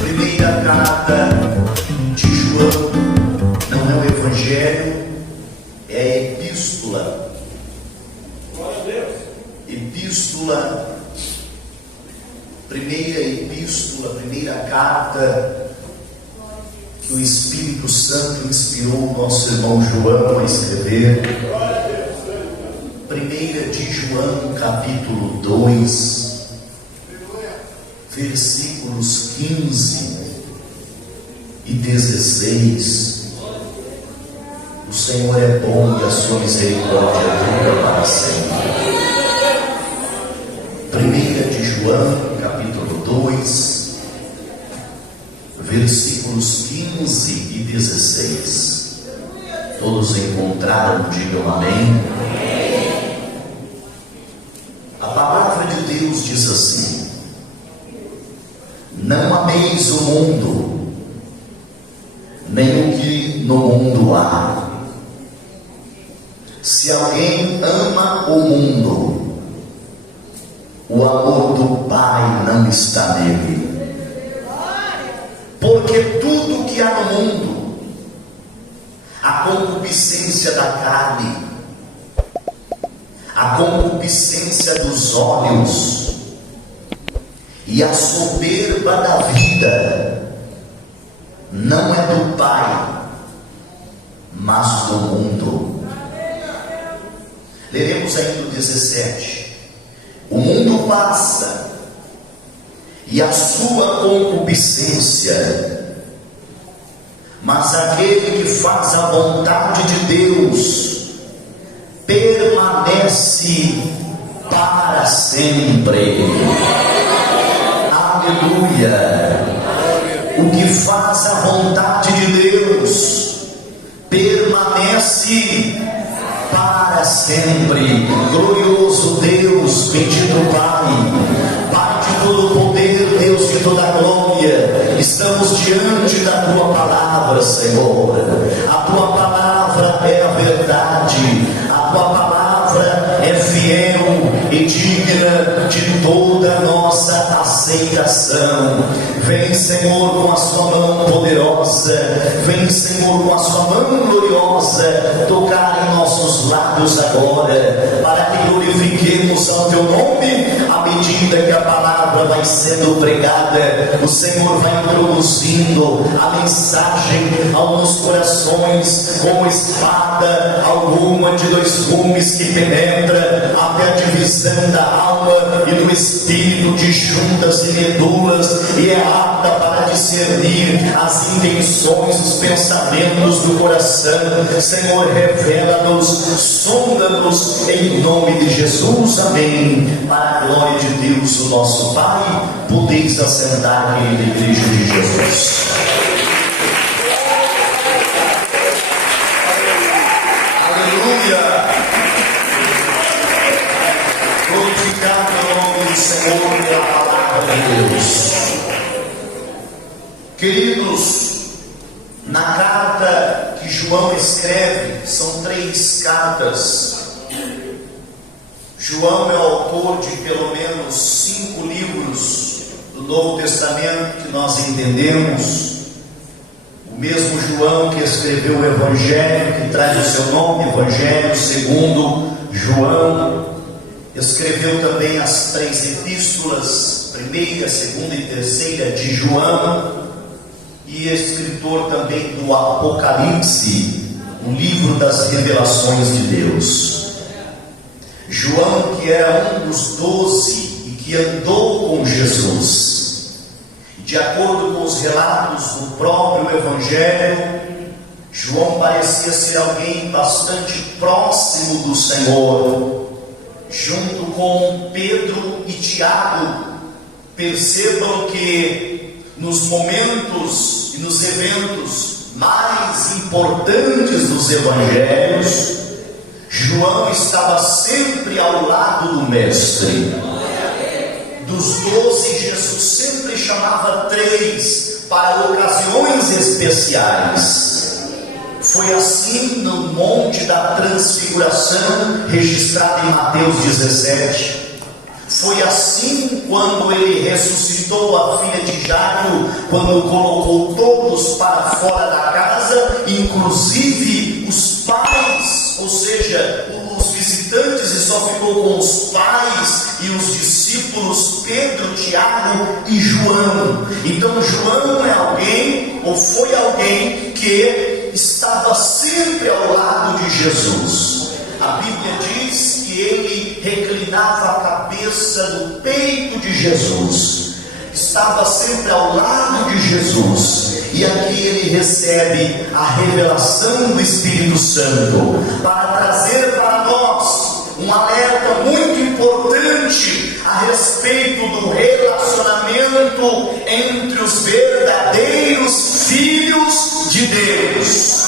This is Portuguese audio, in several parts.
Primeira carta de João não é o Evangelho, é a epístola. Glória a Deus. Epístola, primeira epístola, primeira carta que o Espírito Santo inspirou o nosso irmão João a escrever. Primeira de João, capítulo 2, versículos 15 e 16. O Senhor é bom e a sua misericórdia dura para sempre. Primeira de João, capítulo 2, versículos 15 e 16. Todos encontraram, digam amém. A palavra de Deus diz assim: não ameis o mundo, nem o que no mundo há. Se alguém ama o mundo, o amor do Pai não está nele. Porque tudo que há no mundo, a concupiscência da carne, a concupiscência dos olhos e a soberba da vida, não é do Pai, mas do mundo. Leremos ainda o 17. O mundo passa e a sua concupiscência, mas aquele que faz a vontade de Deus permanece para sempre. Aleluia! O que faz a vontade de Deus permanece para sempre. Glorioso Deus, bendito Pai, Pai de todo poder, Deus de toda glória, estamos diante da Tua palavra, Senhor. A Tua palavra é a verdade, a Tua palavra é fiel e digna de toda a nossa aceitação. Vem, Senhor, com a sua mão poderosa, vem, Senhor, com a sua mão gloriosa, tocar em nossos lábios agora, para que glorifiquemos ao Teu nome. À medida que a palavra vai sendo pregada, o Senhor vai introduzindo a mensagem aos corações, como espada alguma de dois gumes que penetra até a divisão da alma e do espírito, de juntas e medulas, e é apta para discernir as intenções, os pensamentos do coração. Senhor, revela-nos, sonda-nos em nome de Jesus, amém. Para a glória de Deus, o nosso Pai, podeis assentar em igreja de Jesus. Aleluia! Glorificado o nome do Senhor pela palavra de Deus. Queridos, na carta que João escreve, são 3 cartas. João é autor de pelo menos 5 livros do Novo Testamento que nós entendemos. O mesmo João que escreveu o Evangelho, que traz o seu nome, Evangelho segundo João, escreveu também as 3 epístolas, primeira, segunda e terceira de João, e é escritor também do Apocalipse, o livro das revelações de Deus. João, que era um dos 12 e que andou com Jesus, de acordo com os relatos do próprio Evangelho, João parecia ser alguém bastante próximo do Senhor. Junto com Pedro e Tiago, percebam que nos momentos e nos eventos mais importantes dos evangelhos, João estava sempre ao lado do Mestre. Dos 12, Jesus sempre chamava 3 para ocasiões especiais. Foi assim no no Monte da Transfiguração, registrado em Mateus 17. Foi assim quando ele ressuscitou a filha de Jairo, quando colocou todos para fora da casa, inclusive os pais, ou seja, os visitantes, e só ficou com os pais e os discípulos Pedro, Tiago e João. Então João é alguém, ou foi alguém, que estava sempre ao lado de Jesus. A Bíblia diz que ele reclinava a cabeça no peito de Jesus, estava sempre ao lado de Jesus, e aqui ele recebe a revelação do Espírito Santo para trazer para nós um alerta muito importante a respeito do relacionamento entre os verdadeiros filhos de Deus.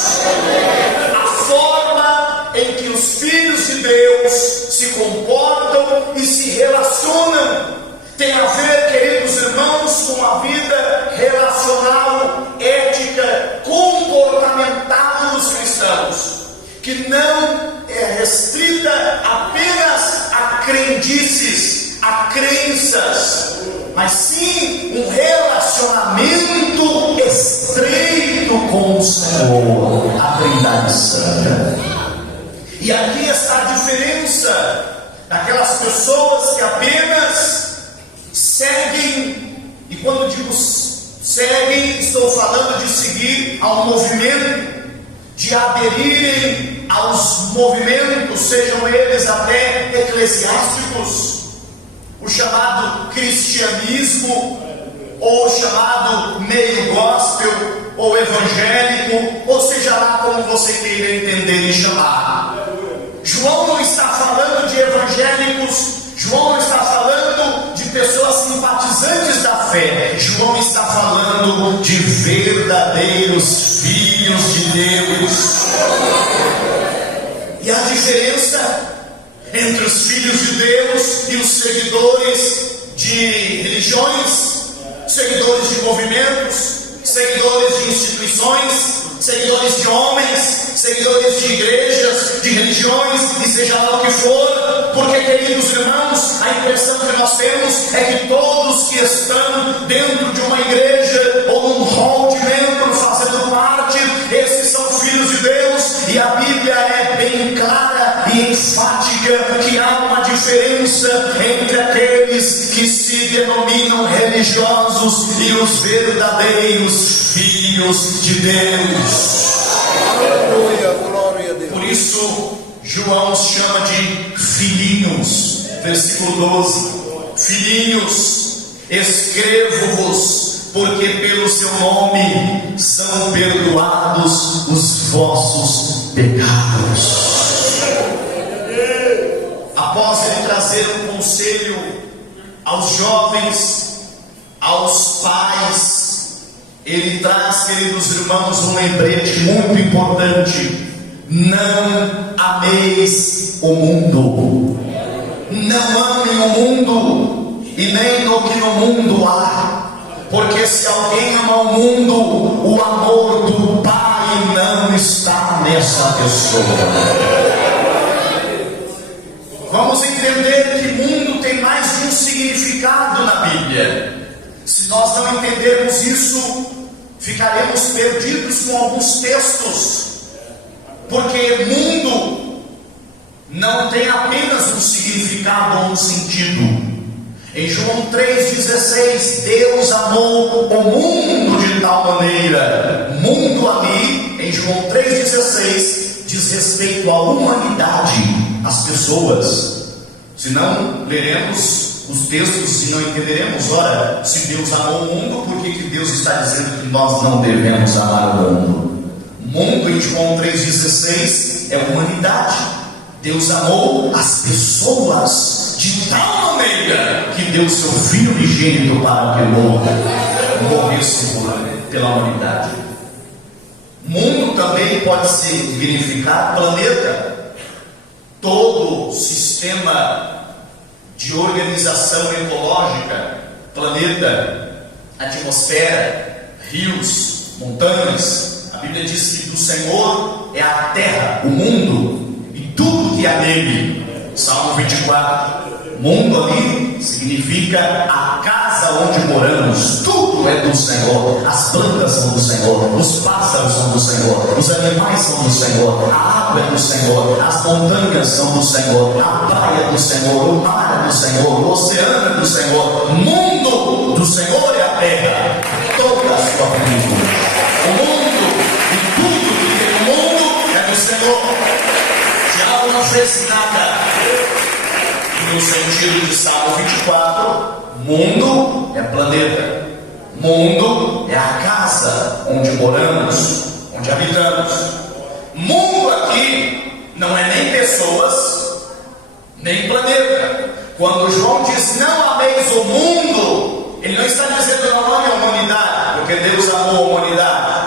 A forma em que os filhos de Deus se comportam e se relacionam tem a ver, queridos irmãos, com a vida relacional, ética, comportamental dos cristãos, que não é restrita apenas a crendices, a crenças, mas sim um relacionamento estreito com o Senhor, a Trindade Santa. E aqui está a diferença daquelas pessoas que apenas seguem, e quando digo seguem, estou falando de seguir ao movimento, de aderirem aos movimentos, sejam eles até eclesiásticos, o chamado cristianismo, ou o chamado meio gospel, ou evangélico, ou seja lá como você queira entender e chamar. João não está falando de evangélicos, João não está falando de pessoas simpatizantes da fé, João está falando de verdadeiros filhos de Deus. E a diferença entre os filhos de Deus e os seguidores de religiões, seguidores de movimentos, seguidores de instituições, seguidores de homens, seguidores de igrejas, de religiões, e seja lá o que for, porque, queridos irmãos, a impressão que nós temos é que todos que estão dentro de uma igreja ou num hall de membro fazendo parte, esses são filhos de Deus, e a Bíblia é bem clara e enfática que há uma diferença entre aqueles que se denominam religiosos e os verdadeiros filhos de Deus. Aleluia, glória a Deus. Por isso João os chama de filhinhos, versículo 12: filhinhos, escrevo-vos, porque pelo seu nome são perdoados os vossos pecados. Após ele trazer um conselho aos jovens, aos pais, ele traz, queridos irmãos, um lembrete muito importante: não ameis o mundo, não amem o mundo e nem no que no mundo há, porque se alguém ama o mundo, o amor do Pai não está nessa pessoa. Vamos entender que mundo tem mais de um significado na Bíblia. Se nós não entendermos isso, ficaremos perdidos com alguns textos, porque mundo não tem apenas um significado ou um sentido. Em João 3,16, Deus amou o mundo de tal maneira. Mundo ali, em João 3,16, diz respeito à humanidade, às pessoas. Se não leremos os textos e não entenderemos, ora, se Deus amou o mundo, por que Deus está dizendo que nós não devemos amar o mundo? Mundo em João 3,16 é humanidade. Deus amou as pessoas de tal maneira que deu seu Filho unigênito para que morresse pela humanidade. Mundo também pode significar planeta. Todo sistema de organização ecológica, planeta, atmosfera, rios, montanhas, A Bíblia diz que do Senhor é a terra, o mundo e tudo que há nele. Salmo 24. Mundo ali significa a casa onde moramos. Tudo é do Senhor. As plantas são do Senhor, os pássaros são do Senhor, os animais são do Senhor, a água é do Senhor, as montanhas são do Senhor, a praia é do Senhor, o mar é do Senhor, o oceano é do Senhor. Mundo do Senhor é a terra, toda a sua plenitude. O mundo e tudo que tem no mundo é do Senhor. O diabo não fez nada. No sentido de Salmo 24, mundo é planeta, mundo é a casa onde moramos, onde habitamos. Mundo aqui não é nem pessoas, nem planeta. Quando João diz não ameis o mundo, ele não está dizendo não ame a humanidade, porque Deus amou a humanidade.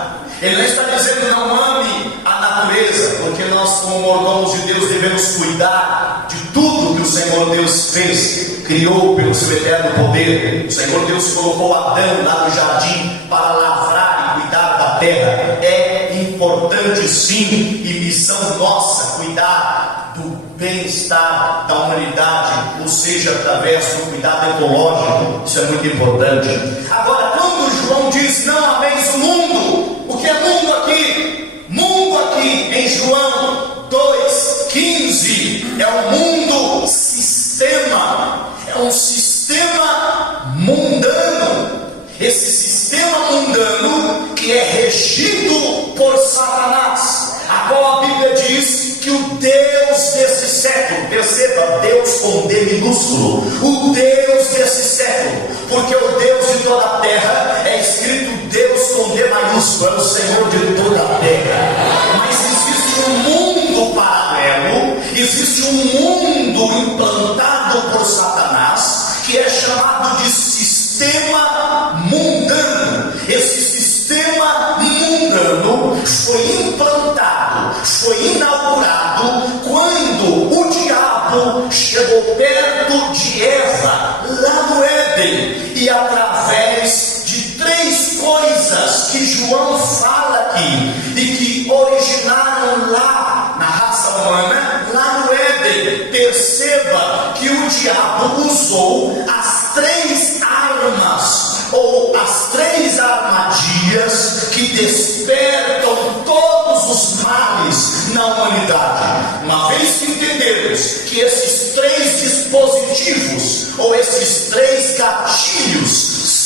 Ele não está dizendo não ame a natureza, porque nós, como mordomos de Deus, devemos cuidar de tudo que o Senhor Deus fez, criou pelo seu eterno poder. O Senhor Deus colocou Adão lá no jardim para lavrar e cuidar da terra. É importante sim, e missão nossa, cuidar do bem-estar da humanidade, ou seja, através do cuidado ecológico. Isso é muito importante. Agora, quando João diz não ameis o mundo, o que é mundo aqui? Mundo aqui em João 2,15 é um mundo sistema, é um sistema mundano. Esse sistema mundano que é regido por Satanás, a qual a Bíblia diz que o Deus desse século, perceba, Deus com D minúsculo, o Deus desse século, porque o Deus de toda a terra é escrito Deus com D maiúsculo, é o Senhor de toda a terra. Mas existe um mundo paralelo, existe um mundo implantado por Satanás, que é chamado de sistema mundano. Esse sistema mundano foi implantado, foi inaugurado quando o diabo chegou perto de Eva, lá no Éden, e através de três coisas que João fala aqui, e que originaram lá na raça humana, lá no Éden. Perceba que o diabo usou as três armas, ou as três armadilhas que despertam todos os males na humanidade. Uma vez que entendemos que esses três dispositivos, ou esses três gatilhos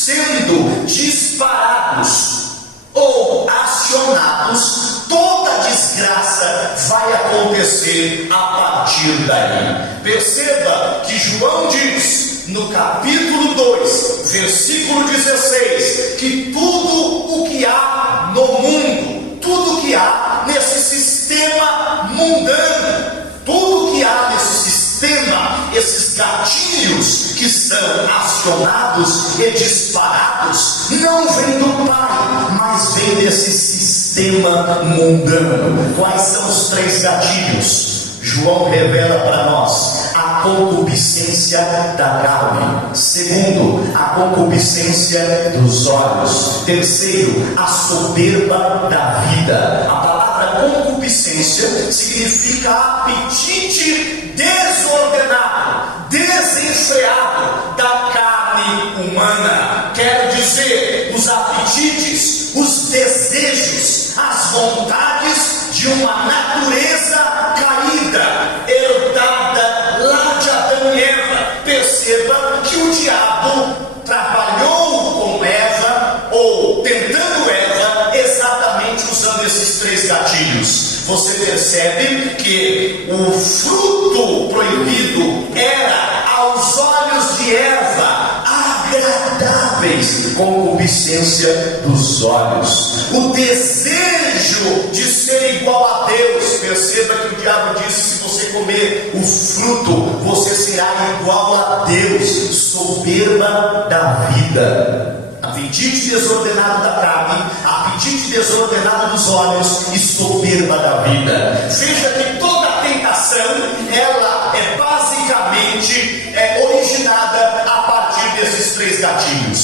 sendo disparados ou acionados, toda desgraça vai acontecer a partir daí. Perceba que João diz no capítulo 2, versículo 16, que tudo o que há no mundo, tudo o que há nesse sistema mundano, tudo o que há nesse sistema, esses gatilhos que são acionados e disparados, não vem do Pai, mas vem desse sistema mundano. Quais são os três gatilhos? João revela para nós: a concupiscência da carne. Segundo, a concupiscência dos olhos. Terceiro, a soberba da vida. A palavra concupiscência significa apetite desordenado, desenfreado da carne humana. Quer dizer, os apetites, os desejos, as vontades de uma natureza caída, herdada lá de Adão e Eva. Perceba que o diabo trabalhou com Eva, ou tentando Eva, exatamente usando esses três gatilhos. Você percebe que o fruto proibido era, aos olhos de Eva, agradáveis, concupiscência dos olhos, o desejo de ser igual a Deus. Perceba que o diabo disse: se você comer o fruto, você será igual a Deus. Soberba da vida. Apetite desordenado da carne, apetite desordenado dos olhos e soberba da vida. Veja que toda tentação, ela é basicamente originada a partir desses três gatilhos: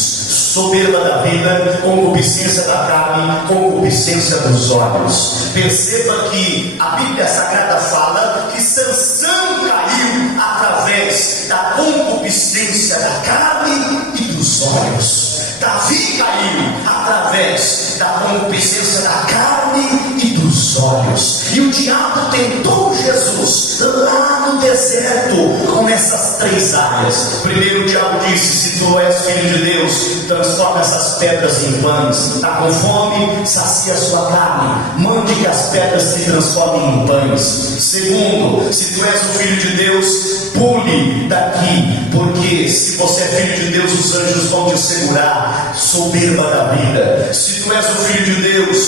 soberba da vida, concupiscência da carne, concupiscência dos olhos. Perceba que a Bíblia Sagrada fala que Sansão caiu através da concupiscência da carne e dos olhos. Davi caiu através da concupiscência da carne e dos olhos. E o diabo tentou Jesus lá no deserto com essas três áreas. Primeiro o diabo disse: se tu és filho de Deus, transforma essas pedras em pães. Está com fome? Sacia a sua carne, mande que as pedras se transformem em pães. Segundo, se tu és o filho de Deus, pule daqui, porque se você é filho de Deus, os anjos vão te segurar. Soberba da vida. Se tu és o filho de Deus,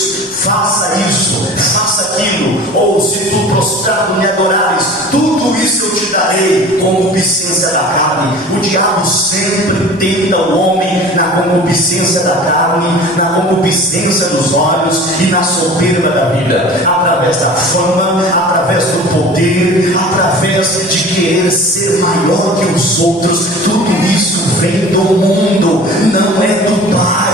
faça isso, faça aquilo. Ou se tu prostrado me adorares, tudo isso eu te darei. Concupiscência da carne. O diabo sempre tenta o homem na concupiscência da carne, na concupiscência dos olhos e na soberba da vida, através da fama, através do poder, através de querer ser maior que os outros. Tudo isso vem do mundo, não é do Pai.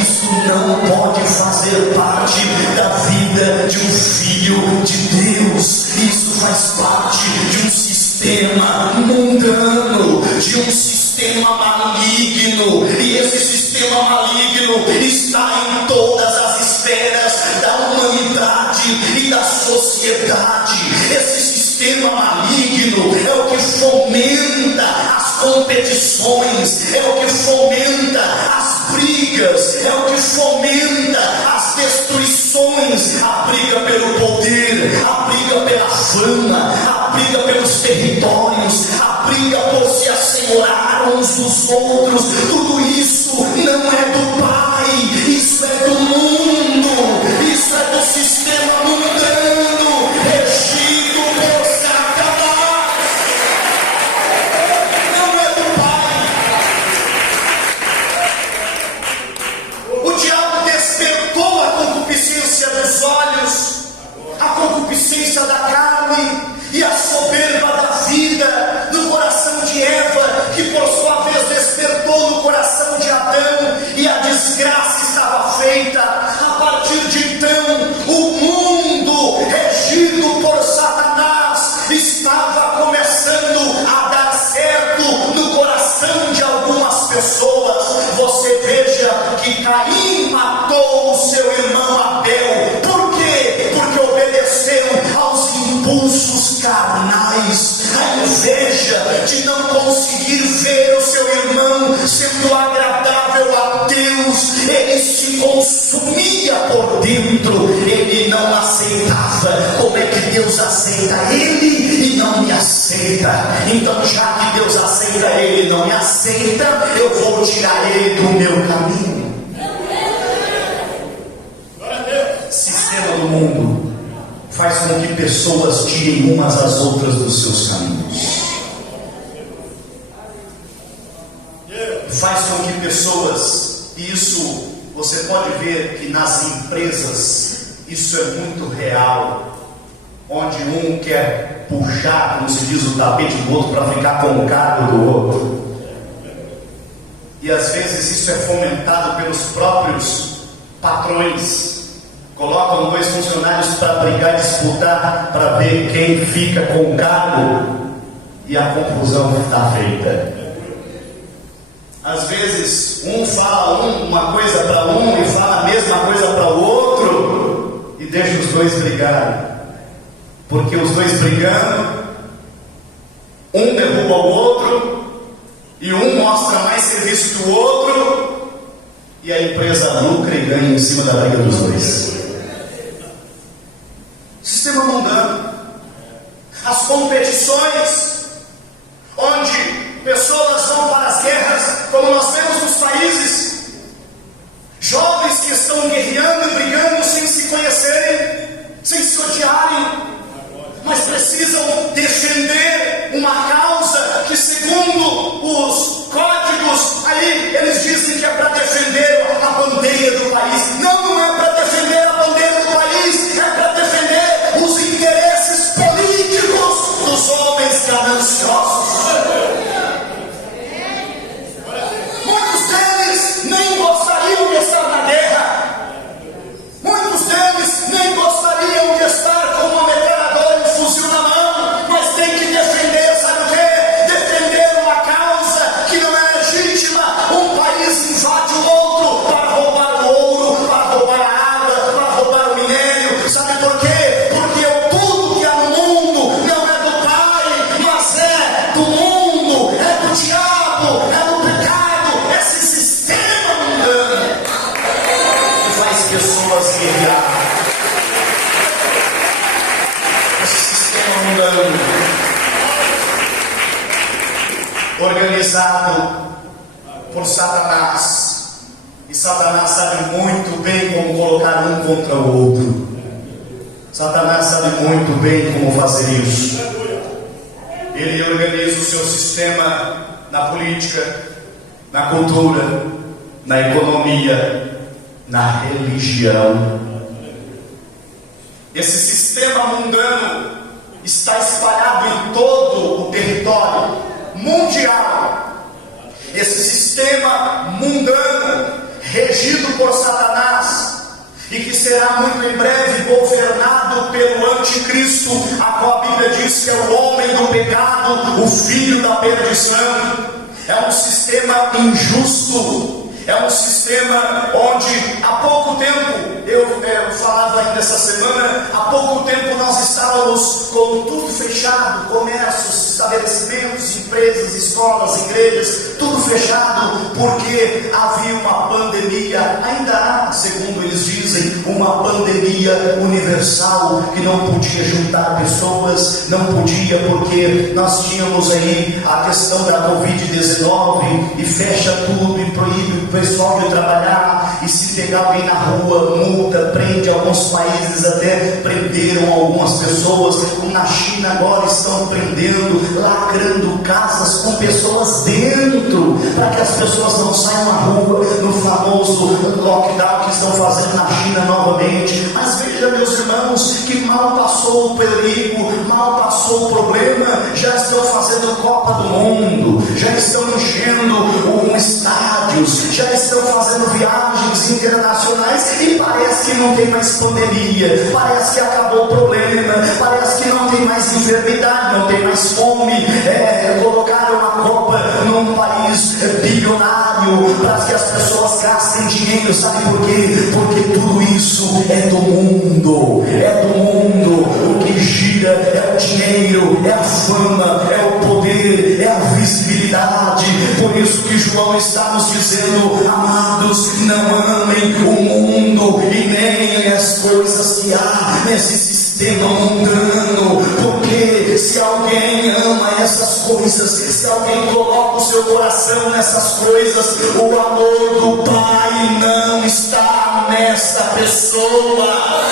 Isso não pode fazer parte da vida de um filho de Deus. Isso faz parte de um sistema mundano, de um sistema maligno. E esse sistema maligno está em todas as esferas da humanidade e da sociedade. Esse sistema maligno é o que fomenta as competições, é o que fomenta as brigas, é o que fomenta as destruições. A briga pelo poder, a briga pela fama, a briga pelos territórios, a briga por se assenhorar uns dos outros. Tudo isso não é do Pai, isso é do mundo, isso é do sistema mundano, regido por Satanás. Não é do Pai. O diabo despertou a concupiscência dos olhos, a concupiscência da carne e a soberba da vida no coração de Eva, que por sua vez despertou no coração de Adão, e a desgraça estava feita. A partir de então, o mundo regido por Satanás estava começando a dar certo no coração de algumas pessoas. Você veja que Caim matou o seu irmão Abel. Por quê? Porque obedeceram aos impulsos carnais, a inveja de não conseguir ver o seu irmão sendo agradável a Deus. Ele se consumia por dentro, ele não aceitava. Como é que Deus aceita ele e não me aceita? Então, já que Deus aceita ele e não me aceita, eu vou tirar ele do meu caminho. Sistema do mundo faz com que pessoas tirem umas às outras dos seus caminhos. Faz com que pessoas, e isso você pode ver que nas empresas isso é muito real, onde um quer puxar, como se diz, o tapete do outro para ficar com o cargo do outro. E às vezes isso é fomentado pelos próprios patrões. Colocam dois funcionários para brigar e disputar para ver quem fica com o cargo, e a confusão está feita. Às vezes um fala uma coisa para um e fala a mesma coisa para o outro e deixa os dois brigarem, porque os dois brigando, um derruba o outro e um mostra mais serviço que o outro, e a empresa lucra e ganha em cima da briga dos dois. Sistema mundano. As competições, onde pessoas vão para as guerras, como nós vemos nos países, jovens que estão guerreando e brigando sem se conhecerem, sem se odiarem, mas precisam defender uma causa que, segundo os códigos, aí eles dizem que é para defender a bandeira do país. Não é para defender a bandeira do país, é para defender os interesses políticos dos homens gananciosos. Muitos deles nem plano organizado por Satanás. E Satanás sabe muito bem como colocar um contra o outro. Satanás sabe muito bem como fazer isso. Ele organiza o seu sistema na política, na cultura, na economia, na religião. Esse sistema mundano está espalhado em todo o território mundial. Esse sistema mundano, regido por Satanás, e que será muito em breve governado pelo anticristo, a qual a Bíblia diz que é o homem do pecado, o filho da perdição. É um sistema injusto, é um sistema onde há pouco tempo, eu falava ainda essa semana, há pouco tempo nós estávamos com tudo fechado, comércios, estabelecimentos, empresas, escolas, igrejas, tudo fechado, porque havia uma pandemia, ainda há, segundo eles dizem, uma pandemia universal, que não podia juntar pessoas, não podia, porque nós tínhamos aí a questão da Covid-19, e fecha tudo, e proíbe o pessoal de trabalhar, e se pegar alguém na rua, multa, prende. Alguns países até prenderam algumas pessoas, como na China agora estão prendendo, lacrando casas com pessoas dentro, para que as pessoas não saiam na rua, no famoso lockdown que estão fazendo na China novamente. Mas veja, meus irmãos, que mal passou o perigo, mal passou o problema, já estão fazendo Copa do Mundo, já estão enchendo estádios, já estão fazendo viagens internacionais, e parece que não tem mais pandemia, parece que acabou o problema, parece que não tem mais enfermidade, não tem mais fome. Colocaram a Copa num país bilionário para que as pessoas gastem dinheiro. Sabe por quê? Porque tudo isso é do mundo, é do mundo. O que gira é o dinheiro, é a fama, é o poder, é a visibilidade. Por isso que João está nos dizendo: amados, não amem o mundo e nem as coisas que há nesse sistema mundano, porque se alguém ama essas coisas, se alguém coloca o seu coração nessas coisas, o amor do Pai não está nessa pessoa.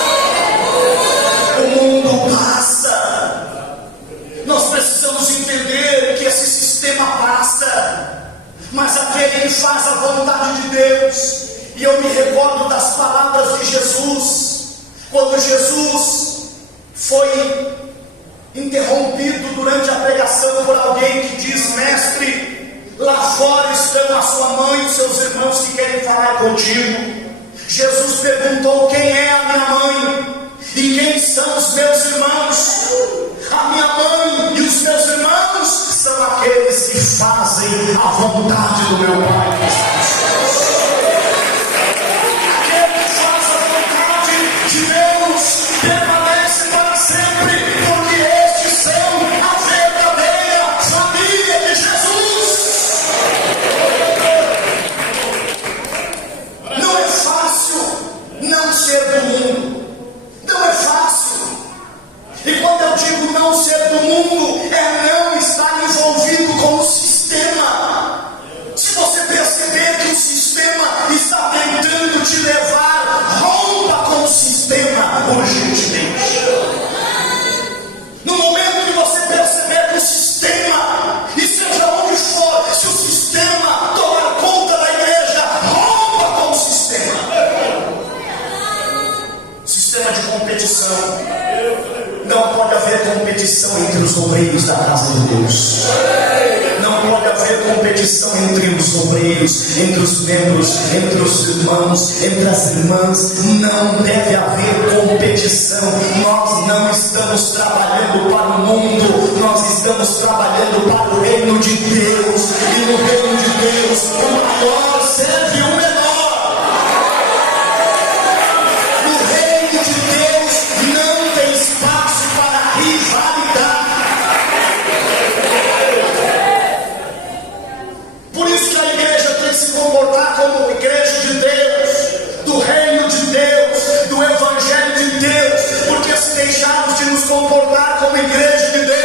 O mundo passa. Nós precisamos entender que esse sistema passa, mas aquele que faz a vontade de Deus. E eu me recordo das palavras de Jesus, quando Jesus foi interrompido durante a pregação por alguém que diz: mestre, lá fora estão a sua mãe e os seus irmãos que querem falar contigo. Jesus perguntou: quem é a minha mãe? E quem são os meus irmãos? A minha mãe e os meus irmãos são aqueles que fazem a vontade do meu Pai que está nos céus. Aquele que faz a vontade de Deus permanece para sempre, porque estes são a verdadeira família de Jesus. Não é fácil não ser do mundo. Não é fácil. E quando eu digo não ser do mundo, é não estar envolvido com o sistema. Se você perceber que o sistema está tentando te levar, rompa com o sistema urgentemente. No momento que você perceber que o sistema, e seja onde for, se o sistema tomar conta da igreja, rompa com o sistema. Sistema de competição. Não pode haver competição entre os obreiros da casa de Deus. Não pode haver competição entre os obreiros, entre os membros, entre os irmãos, entre as irmãs. Não deve haver competição. Nós não estamos trabalhando para o mundo, nós estamos trabalhando para o reino de Deus. E no reino de Deus, o maior serve o menor. Se comportar como igreja de Deus, do reino de Deus, do evangelho de Deus, porque se deixarmos de nos comportar como igreja de Deus,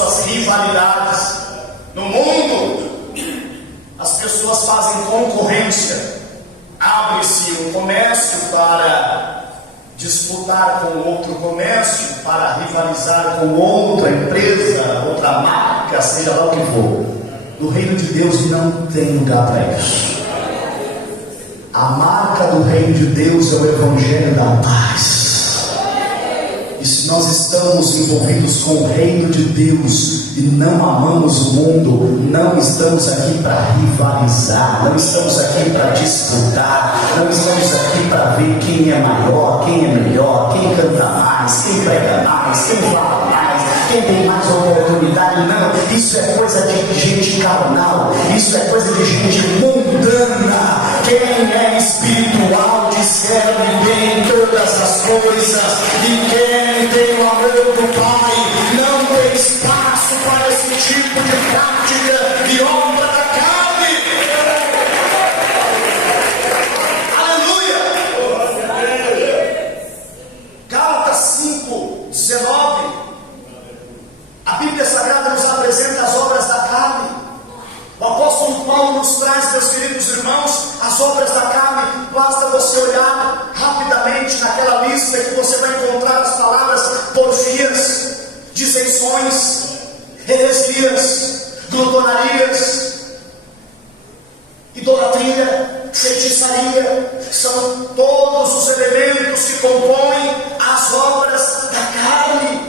suas rivalidades. No mundo, as pessoas fazem concorrência, abre-se um comércio para disputar com outro comércio, para rivalizar com outra empresa, outra marca, seja lá o que for. No reino de Deus não tem lugar para isso. A marca do reino de Deus é o evangelho da paz. E se nós estamos envolvidos com o reino de Deus e não amamos o mundo, não estamos aqui para rivalizar, não estamos aqui para disputar, não estamos aqui para ver quem é maior, quem é melhor, quem canta mais, quem prega mais, quem fala mais, quem tem mais oportunidade. Não, isso é coisa de gente carnal, isso é coisa de gente mundana. Quem é espiritual discerne bem todas as coisas, e quem tem o amor do Pai não tem espaço para esse tipo de prática de obra da carne. Aleluia! Gálatas 5:19. A Bíblia Sagrada nos apresenta as obras da carne. O apóstolo Paulo nos traz, meus queridos irmãos, as obras da carne. Basta você olhar rapidamente naquela lista que você vai encontrar as palavras porfias, dissensões, heresias, glutonarias, idolatria, feitiçaria. São todos os elementos que compõem as obras da carne,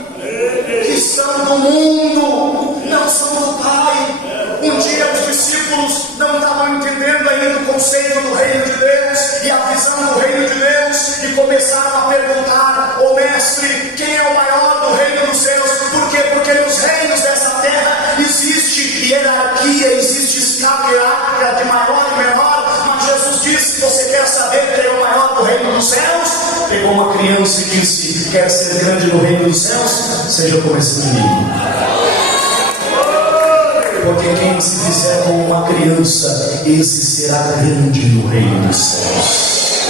que são do mundo, não são do Pai. Um dia os discípulos não estavam entendendo ainda o conceito do reino de Deus e a visão do reino de Deus, e começaram a perguntar: ô mestre, quem é o maior do reino dos céus? Por quê? Porque nos reinos dessa terra existe hierarquia, existe escala hierárquica de maior e menor. Mas Jesus disse: você quer saber quem é o maior do reino dos céus? Pegou uma criança e disse: quer ser grande no reino dos céus? Seja como esse menino. Porque quem se fizer como uma criança, esse será grande no reino dos céus.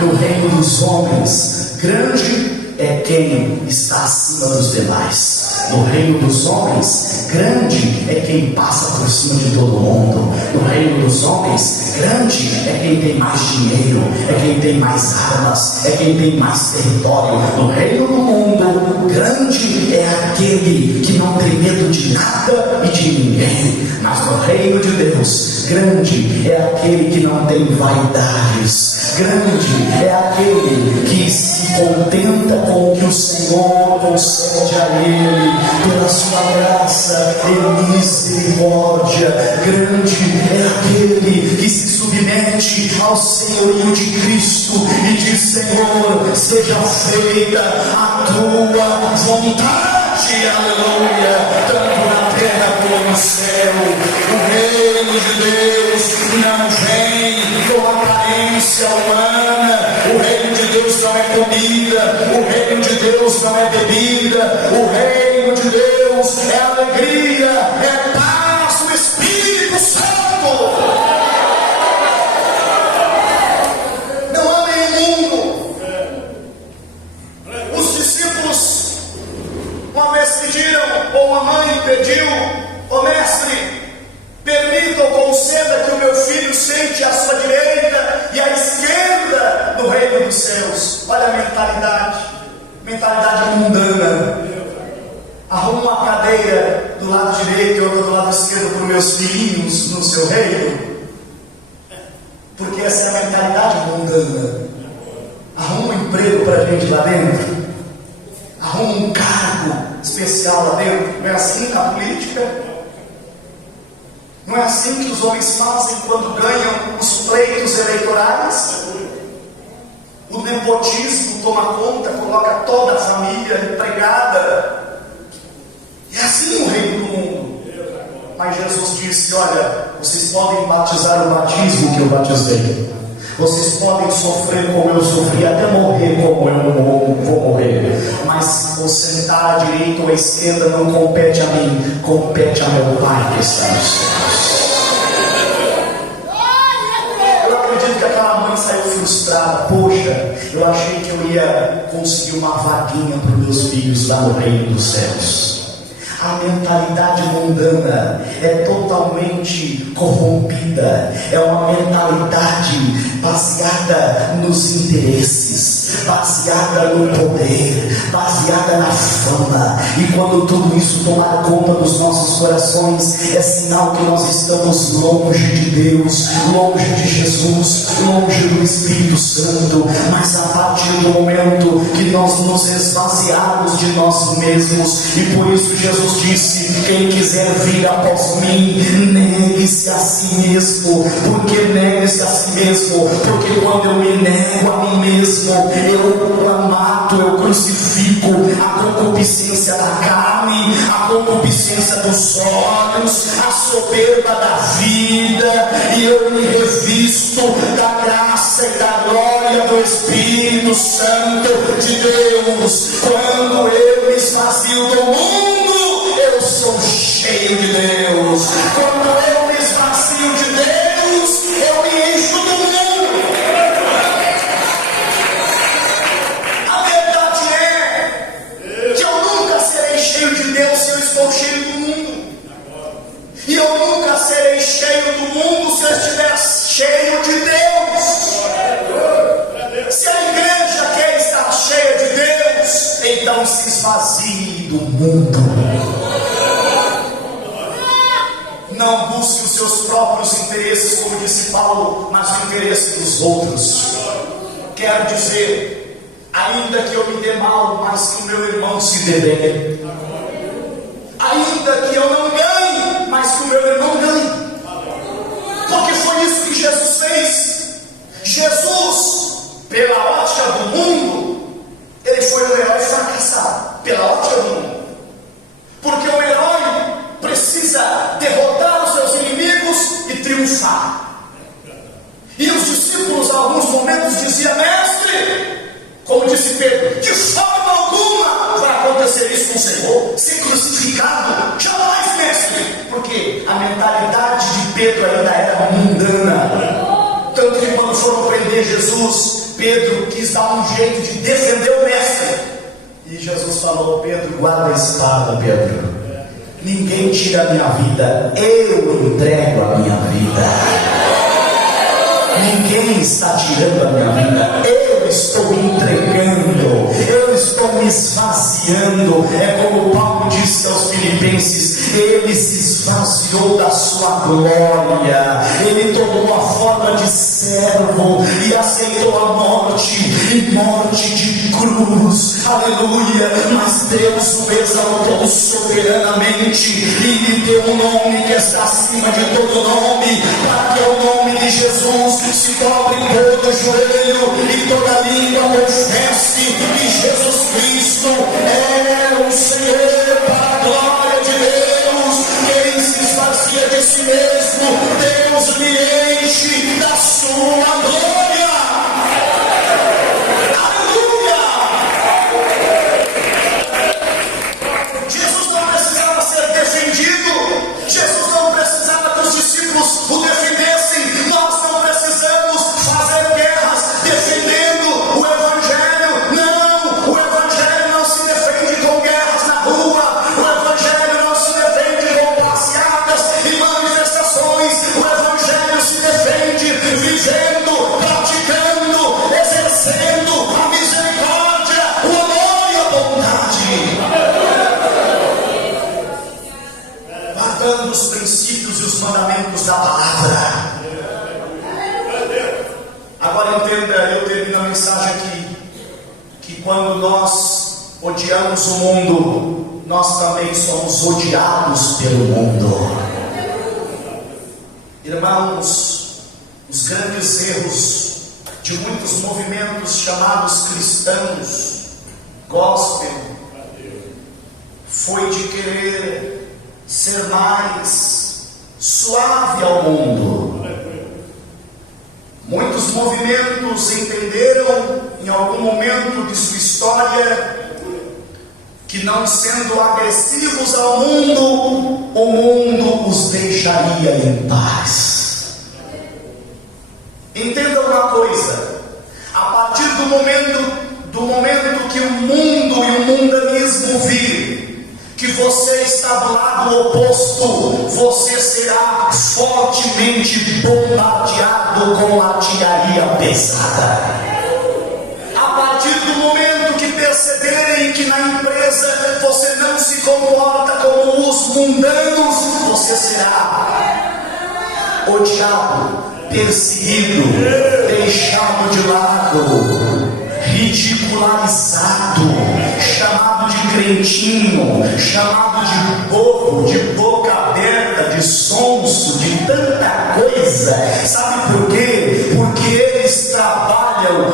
No reino dos homens, grande é quem está acima dos demais. No reino dos homens, grande é quem passa por cima de todo mundo. No reino dos homens, grande é quem tem mais dinheiro, é quem tem mais armas, é quem tem mais território. No reino do mundo, grande é aquele que não tem medo de nada e de ninguém. Mas no reino de Deus, grande é aquele que não tem vaidades. Grande é aquele que se contenta com o que o Senhor concede a ele pela sua graça e misericórdia. Grande é aquele que se submete ao senhorio de Cristo e diz: Senhor, seja feita a tua vontade, aleluia, tanto na terra como no céu. O reino de Deus não vem com aparência humana. O reino de Deus não é comida, o reino de Deus não é bebida, o reino de Deus é alegria, é paz, o Espírito Santo. Não amem o mundo. Os discípulos uma vez pediram, ou a mãe pediu: ô mestre, permita ou conceda que o meu filho sente à sua direita e à esquerda no reino dos céus. Olha a mentalidade mundana. Arruma uma cadeira do lado direito e outra do lado esquerdo para os meus filhinhos no seu reino. Porque essa é a mentalidade mundana. Arruma um emprego para a gente lá dentro. Arruma um cargo especial lá dentro. Não é assim na política? Não é assim que os homens fazem quando ganham os pleitos eleitorais? O nepotismo toma conta, coloca toda a família empregada. É assim o reino do mundo. Mas Jesus disse: olha, vocês podem batizar o batismo que eu batizei, vocês podem sofrer como eu sofri, até morrer como eu vou morrer, mas o sentar à direita ou à esquerda não compete a mim, compete a meu Pai que está nos céus. Eu acredito que aquela mãe saiu frustrada. Poxa, eu achei que eu ia conseguir uma vaguinha para os meus filhos lá no reino dos céus. A A mentalidade mundana é totalmente corrompida. É uma mentalidade baseada nos interesses, baseada no poder, baseada na fama. E quando tudo isso tomar conta dos nossos corações, é sinal que nós estamos longe de Deus, longe de Jesus, longe do Espírito Santo. Mas a partir do momento que nós nos esvaziarmos de nós mesmos, e por isso Jesus disse: quem quiser vir após mim, negue-se a si mesmo. Por que negue-se a si mesmo? Porque quando eu me nego a mim mesmo, eu mato, eu crucifico a concupiscência da carne, a concupiscência dos olhos, a soberba da vida, e eu me revisto da graça e da glória do Espírito Santo de Deus. Quando eu me esvazio do mundo, eu sou cheio de Deus. Quando eu me esvazio de Deus, eu me encho do mundo. A verdade é que eu nunca serei cheio de Deus se eu estou cheio do mundo. E eu nunca serei cheio do mundo se eu estiver cheio de Deus. Se a igreja quer estar cheia de Deus, então se esvazie do mundo. Não busque os seus próprios interesses, como disse Paulo, mas o interesse dos outros. Quero dizer, ainda que eu me dê mal, mas que o meu irmão se dê bem. Ainda que eu não ganhe, mas que o meu irmão ganhe. Porque foi isso que Jesus fez. Jesus, pela ótica do mundo, ele foi um herói fracassado. Pela ótica do mundo. Porque o herói precisa derrotar os seus inimigos e triunfar. E os discípulos, em alguns momentos, diziam: mestre, como disse Pedro, de forma alguma vai acontecer isso com o Senhor, ser crucificado, jamais, mestre. Porque a mentalidade de Pedro ainda era mundana. Tanto que quando foram prender Jesus, Pedro quis dar um jeito de defender o mestre. E Jesus falou: Pedro, guarda a espada, Pedro. Ninguém tira a minha vida, eu entrego a minha vida. Ninguém está tirando a minha vida, eu estou entregando, eu estou me esvaziando. É como Paulo disse aos Filipenses: ele se esvaziou da sua glória, ele tomou a forma de servo e aceitou a morte, e morte de cruz, aleluia. Mas Deus o exaltou soberanamente e lhe deu um nome que está acima de todo nome, para que o nome de Jesus se dobre todo joelho e toda língua confesse que Jesus Cristo é o Senhor, para a glória de Deus. Quem se esvazia de si mesmo, Deus lhe enche da sua glória. Aleluia! Jesus não precisava ser defendido, Jesus não precisava que os discípulos o defendessem. Nós não precisamos fazer guerras defendendo o Evangelho. Não, o Evangelho não se defende com guerras na rua, o Evangelho não se defende com passeatas e manifestações. O Evangelho se defende vivendo, praticando, exercendo a misericórdia, o amor e a bondade, guardando os princípios e os mandamentos da palavra. Agora entenda, eu termino a mensagem aqui, que quando nós odiamos o mundo, nós também somos odiados pelo mundo. Irmãos, os grandes erros de muitos movimentos chamados cristãos, gospel, foi de querer ser mais suave ao mundo. Muitos movimentos entenderam em algum momento de sua história que, não sendo agressivos ao mundo, o mundo os deixaria em paz. Entenda uma coisa: a partir do momento que o mundo e o mundanismo vir que você está do lado oposto, você será fortemente bombardeado com artilharia pesada. A partir do momento que perceberem que na empresa você não se comporta como os mundanos, você será odiado, perseguido, deixado de lado, ridicularizado, chamado de crentinho, chamado de bobo, de boca aberta, de sonso, de tanta coisa. Sabe por quê? Porque eles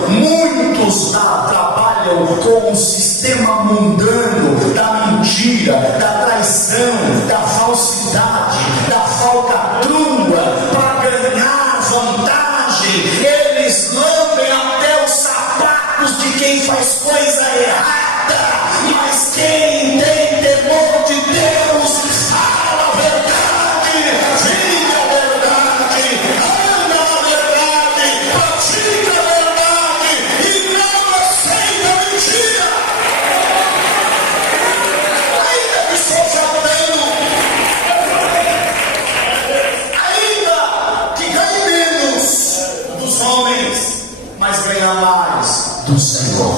muitos trabalham com o sistema mundano da mentira, da traição, da falsidade, da falcatrua, para ganhar vantagem. Eles lambem até os sapatos de quem faz coisa errada, mas quem tem temor de Deus fala a verdade, vive a verdade, anda na verdade, pratica a verdade e não aceita a mentira, ainda que seja dano, ainda que ganhe menos dos homens, mas ganha mais do Senhor.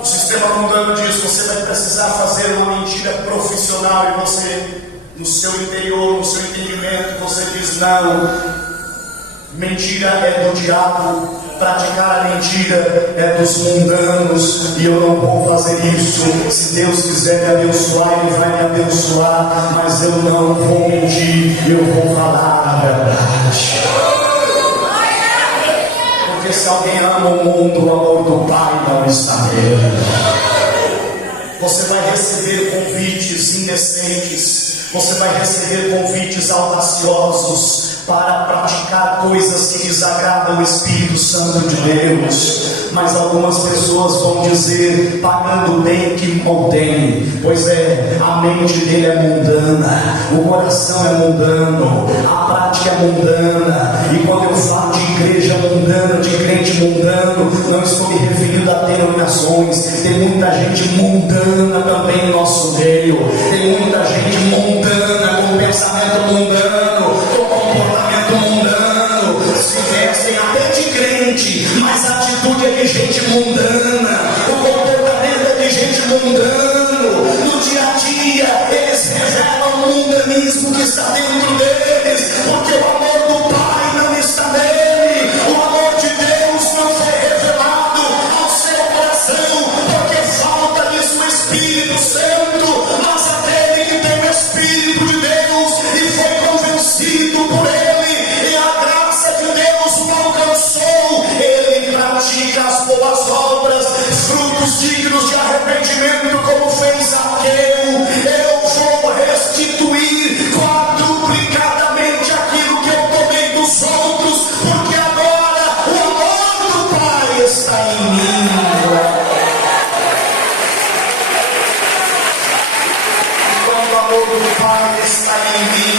O sistema mundano diz: você vai precisar fazer uma mentira profissional, e você, no seu interior, no seu entendimento, você diz: não, mentira é do diabo, praticar a mentira é dos mundanos, e eu não vou fazer isso. Se Deus quiser me abençoar, Ele vai me abençoar, mas eu não vou mentir, eu vou falar a verdade. Porque se alguém ama o mundo, o amor do Pai não está nele. Você vai receber convites indecentes, você vai receber convites audaciosos para praticar coisas que desagradam o Espírito Santo de Deus. Mas algumas pessoas vão dizer, pagando bem que contém. Pois é, a mente dele é mundana, o coração é mundano, a prática é mundana. E quando eu falo de igreja mundana, de crente mundano, não estou me referindo a denominações. Tem muita gente mundana também no nosso meio. Tem muita gente mundana, com pensamento mundano, com comportamento mundano, se vestem até de crente, mas a atitude é de gente mundana, o comportamento é de gente mundano. No dia a dia eles revelam o mundanismo que está dentro deles, porque o amor do Pai não está nele, o amor de Deus não foi revelado ao seu coração, porque falta-lhes o Espírito Santo. Mas aquele que tem o Espírito de Deus e foi convencido por ele, e a graça de Deus o alcançou, ele pratica as boas obras, frutos dignos de arrependimento, como fez Zaqueu. Eu vou restituir quadruplicadamente aquilo que eu tomei dos outros, porque agora o amor do Pai está em mim. Quando o amor do Pai está em mim,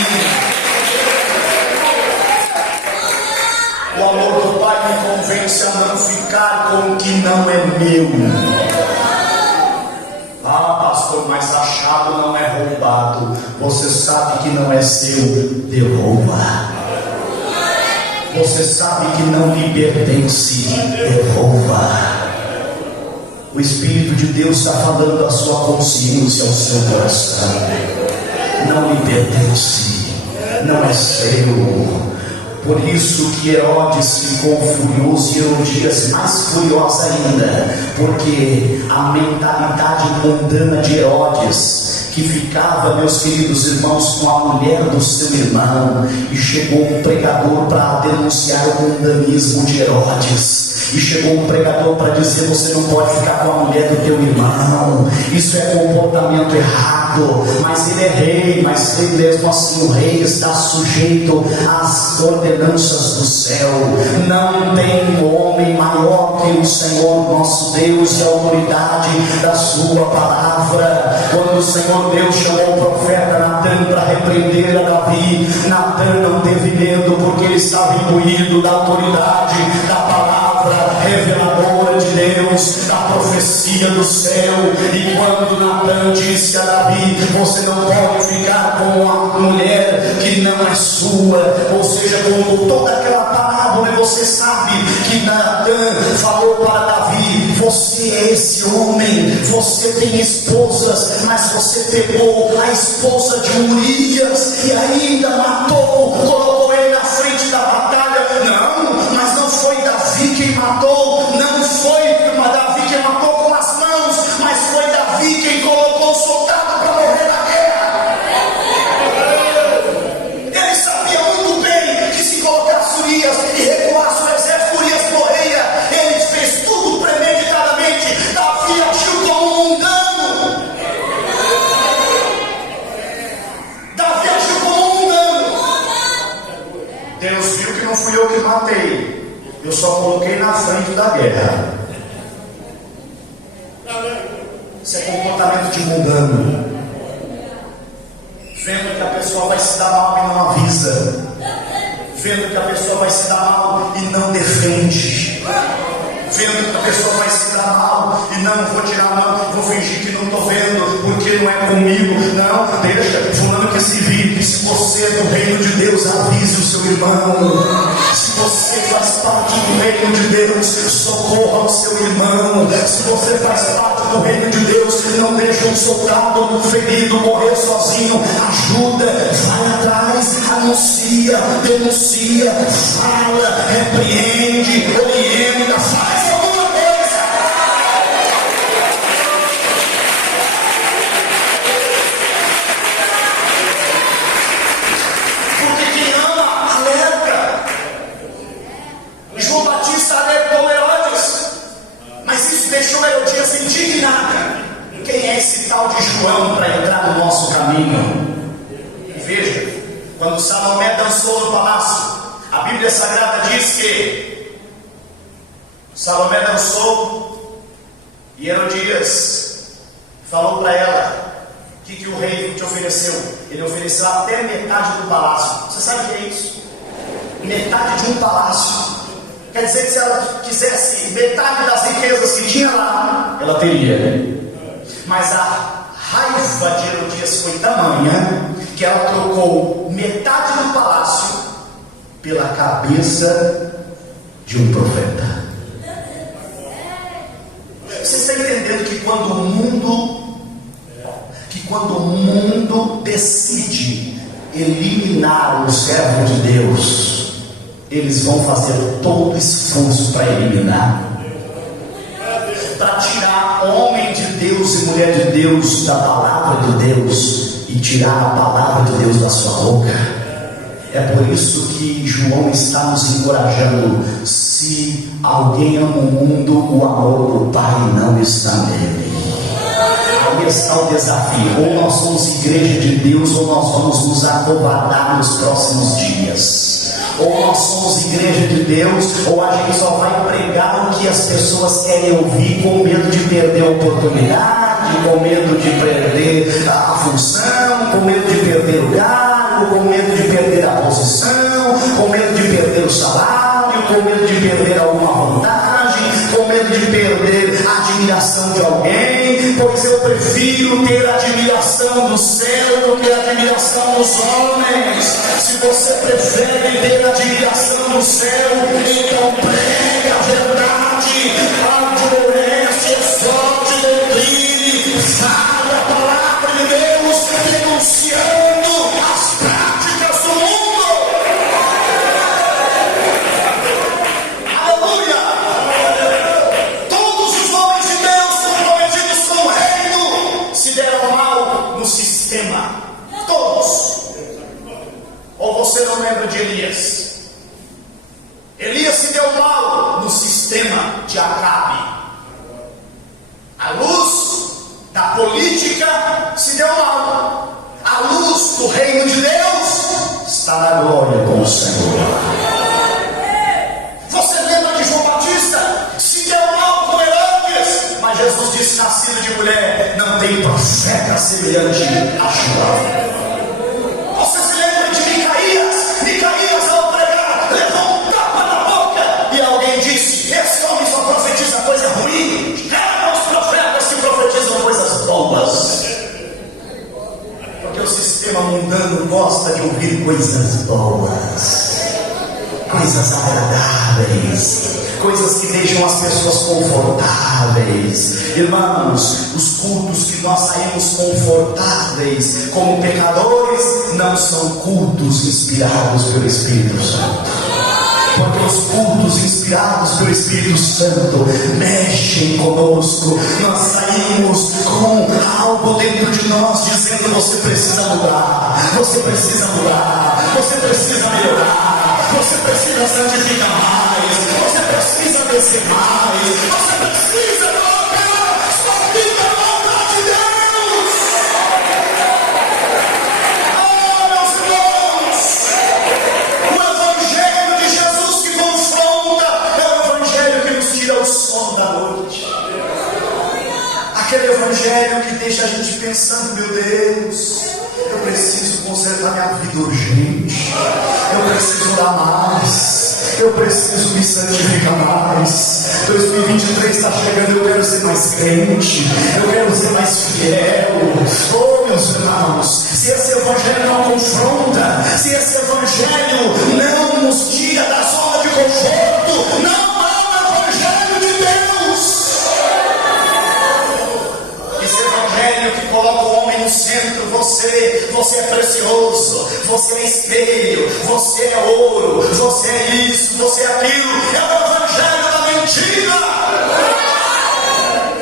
o amor do Pai me convence a não ficar com o que não é meu. Ah, pastor, mas achado não é roubado. Você sabe que não é seu, devolva. Você sabe que não lhe pertence, devolva. O Espírito de Deus está falando à sua consciência, ao seu coração. Não lhe pertence, não é seu. Por isso que Herodes ficou furioso, e Herodias mais furiosa ainda, porque a mentalidade mundana de Herodes, que ficava, meus queridos irmãos, com a mulher do seu irmão, e chegou um pregador para denunciar o mundanismo de Herodes. E chegou um pregador para dizer: você não pode ficar com a mulher do teu irmão, isso é comportamento errado. Mas ele é rei, mas mesmo assim o rei está sujeito às ordenanças do céu. Não tem homem maior que o Senhor nosso Deus e a autoridade da sua palavra. Quando o Senhor Deus chamou o profeta Natan para repreender a Davi, Natan não teve medo, porque ele estava imbuído da autoridade da palavra reveladora de de Deus, da profecia do céu. E quando Natan disse a Davi: você não pode ficar com uma mulher que não é sua, ou seja, com toda aquela parábola, você sabe que Natan falou para Davi: você é esse homem, você tem esposas, mas você pegou a esposa de Urias e ainda matou, colocou ele na frente da batalha. Não, mas não foi Davi quem matou, não foi Davi quem matou com as mãos, mas foi Davi quem colocou o soldado para morrer na guerra. Ele sabia muito bem que se colocasse Urias e recuasse o exército, Urias morreria. Ele fez tudo premeditadamente. Davi agiu como um mundano. Davi agiu como um mundano. Deus viu que não fui eu que matei, eu só coloquei na frente da guerra. Isso é comportamento de mundano. Vendo que a pessoa vai se dar mal e não avisa. Vendo que a pessoa vai se dar mal e não defende. Vendo que a pessoa vai se dar mal e não vou tirar a mão, vou fingir que não estou vendo, porque não é comigo. Não, deixa, fulano que se vive. Se você é do reino de Deus, avise o seu irmão. Se você faz parte do reino de Deus, socorra o seu irmão. Se você faz parte do reino de Deus, não deixe um soldado ou um ferido morrer sozinho. Ajuda, vai atrás, anuncia, denuncia, fala, repreende, orienta, faz alguma coisa. Porque quem ama, alerta. João Batista alertou Herodes, mas isso deixou Herodias indignada. Quem é esse tal de João para entrar no nosso caminho? E veja, quando Salomé dançou no palácio, a Bíblia Sagrada diz que Salomé dançou e Herodias falou para ela: o que o rei te ofereceu? Ele ofereceu até metade do palácio. Você sabe o que é isso? Metade de um palácio. Quer dizer que se ela quisesse metade das riquezas que tinha lá, ela teria. Mas a raiva de Herodias foi tamanha que ela trocou metade do palácio pela cabeça de um profeta. Você está entendendo que quando o mundo decide eliminar o servo de Deus, eles vão fazer todo o esforço para eliminar, para tirar homem de Deus e mulher de Deus da palavra de Deus e tirar a palavra de Deus da sua boca. É por isso que João está nos encorajando: se alguém ama o mundo, o amor do Pai não está nele. Aí está o desafio: ou nós somos igreja de Deus, ou nós vamos nos acovardar nos próximos dias. Ou nós somos igreja de Deus, ou a gente só vai pregar o que as pessoas querem ouvir, com medo de perder a oportunidade, com medo de perder a função, com medo de perder o cargo, com medo de perder a posição, com medo de perder o salário, com medo de perder alguma vantagem, com medo de perder a admiração de alguém. Pois eu prefiro ter a admiração do céu do que a admiração dos homens. Se você prefere ter a admiração do céu, então prega a verdade, adorece, exorte, doutrine, fale a palavra de Deus, denunciando as práticas do mundo. Aleluia! Todos os homens de Deus comprometidos com o reino se deram mal no sistema. Todos. Ou você não lembra de Elias? Elias se deu mal no sistema de Acabe. A luz da política se deu mal. A luz do reino de Deus está na glória com o Senhor. Você lembra de João Batista? Se deu mal com Herodes, mas Jesus disse: nascido de mulher, não tem profeta semelhante a João. Você se lembra de Micaías? Micaías, ao pregar, levou um tapa na boca e alguém disse: esse homem só profetiza coisa ruim. ouvir coisas boas, coisas agradáveis, coisas que deixam as pessoas confortáveis. Irmãos, os cultos que nós saímos confortáveis como pecadores não são cultos inspirados pelo Espírito Santo. Porque os cultos inspirados pelo Espírito Santo mexem conosco. Nós saímos com algo dentro de nós dizendo: você precisa mudar, você precisa mudar, você precisa melhorar, você precisa santificar mais, você precisa descer mais, você precisa colocar sua vida na vontade de Deus. Ah, meus irmãos, o Evangelho de Jesus que confronta é o Evangelho que nos tira o sono da noite. Aquele Evangelho que deixa a gente pensando: meu Deus, eu preciso consertar minha vida urgente, eu preciso orar mais, eu preciso me santificar mais. 2023 está chegando, eu quero ser mais crente, eu quero ser mais fiel. Oh, meus irmãos, se esse Evangelho não confronta, se esse Evangelho não nos tira da zona de conforto, não é o Evangelho de Deus. Esse Evangelho que coloca o homem no centro: você é precioso, você é espelho, você é ouro, você é isso, você é aquilo. É o Evangelho da mentira,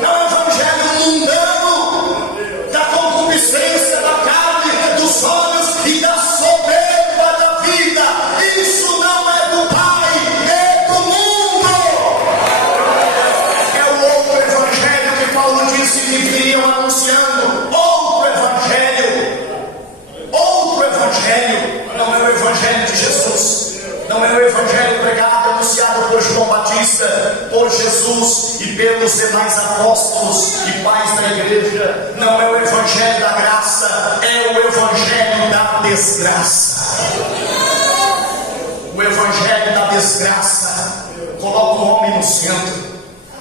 é o Evangelho mundano, da concupiscência da carne, dos olhos e da soberba da vida. Isso não é do Pai, é do mundo. É o outro Evangelho que Paulo disse que viriam anunciando. Não é o Evangelho de Jesus, não é o Evangelho pregado, anunciado por João Batista, por Jesus e pelos demais apóstolos e pais da igreja. Não é o Evangelho da graça, é o Evangelho da desgraça. O Evangelho da desgraça coloca o homem no centro.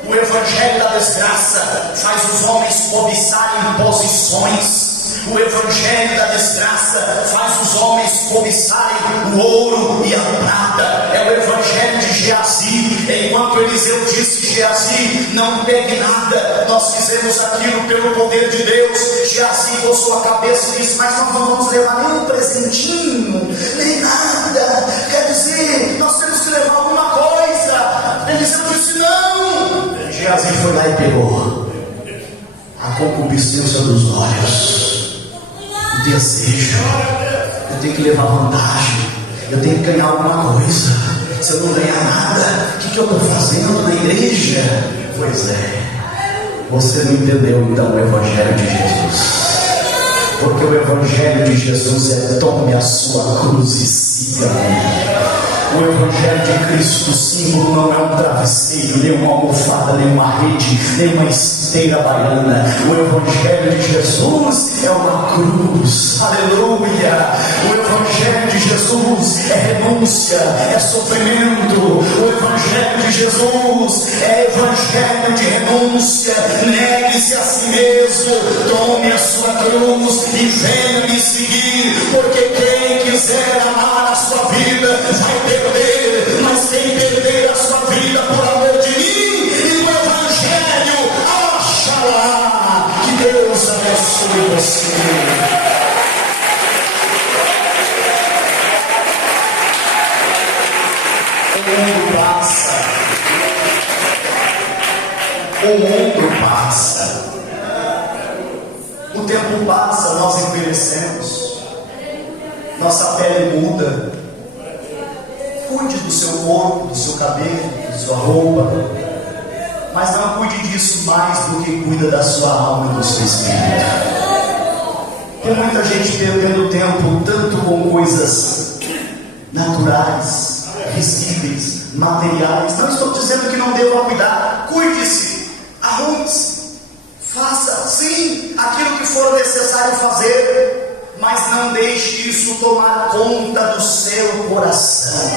O Evangelho da desgraça faz os homens cobiçarem posições. O Evangelho da desgraça faz os homens cobiçarem o ouro e a prata. É o Evangelho de Geazi. Enquanto Eliseu disse: Geazi, não pegue nada, nós fizemos aquilo pelo poder de Deus. Geazi coçou a cabeça e disse: mas nós não vamos levar nem um presentinho, nem nada. Quer dizer, nós temos que levar alguma coisa. Eliseu disse: não. Geazi foi lá e pegou a concupiscência dos olhos, o desejo. Eu tenho que levar vantagem, eu tenho que ganhar alguma coisa. Se eu não ganhar nada, o que eu estou fazendo na igreja? Pois é, você não entendeu então o Evangelho de Jesus. Porque o Evangelho de Jesus é: tome a sua cruz e siga-me. O Evangelho de Cristo, símbolo, não é um travesseiro, nem uma almofada, nem uma rede, nem uma esteira baiana. O Evangelho de Jesus é uma cruz. Aleluia! O Evangelho de Jesus é renúncia, é sofrimento. O Evangelho de Jesus é Evangelho de renúncia. Negue-se a si mesmo, tome a sua cruz e venha me seguir. Porque quem quiser amar a sua vida vai perder, mas quem perder a sua vida por amor de mim e do Evangelho achará. Que Deus abençoe você. O mundo passa, o tempo passa, nós envelhecemos, nossa pele muda. Cuide do seu corpo, do seu cabelo, da sua roupa, mas não cuide disso mais do que cuida da sua alma e do seu espírito. Tem muita gente perdendo tempo tanto com coisas naturais, visíveis, materiais. Não estou dizendo que não deva cuidar. Cuide-se, arrume-se, faça sim aquilo que for necessário fazer, mas não deixe isso tomar conta do seu coração.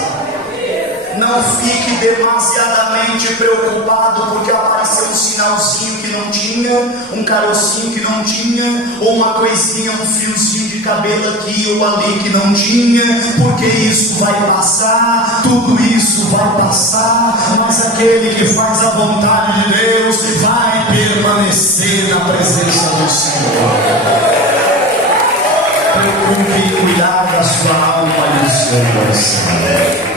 Não fique demasiadamente preocupado porque apareceu um sinalzinho que não tinha, um carocinho que não tinha, ou uma coisinha, um fiozinho de cabelo aqui ou ali que não tinha, porque isso vai passar, tudo isso vai passar, mas aquele que faz a vontade de Deus vai permanecer na presença do Senhor. Preocupe em cuidar da sua alma e do seu coração.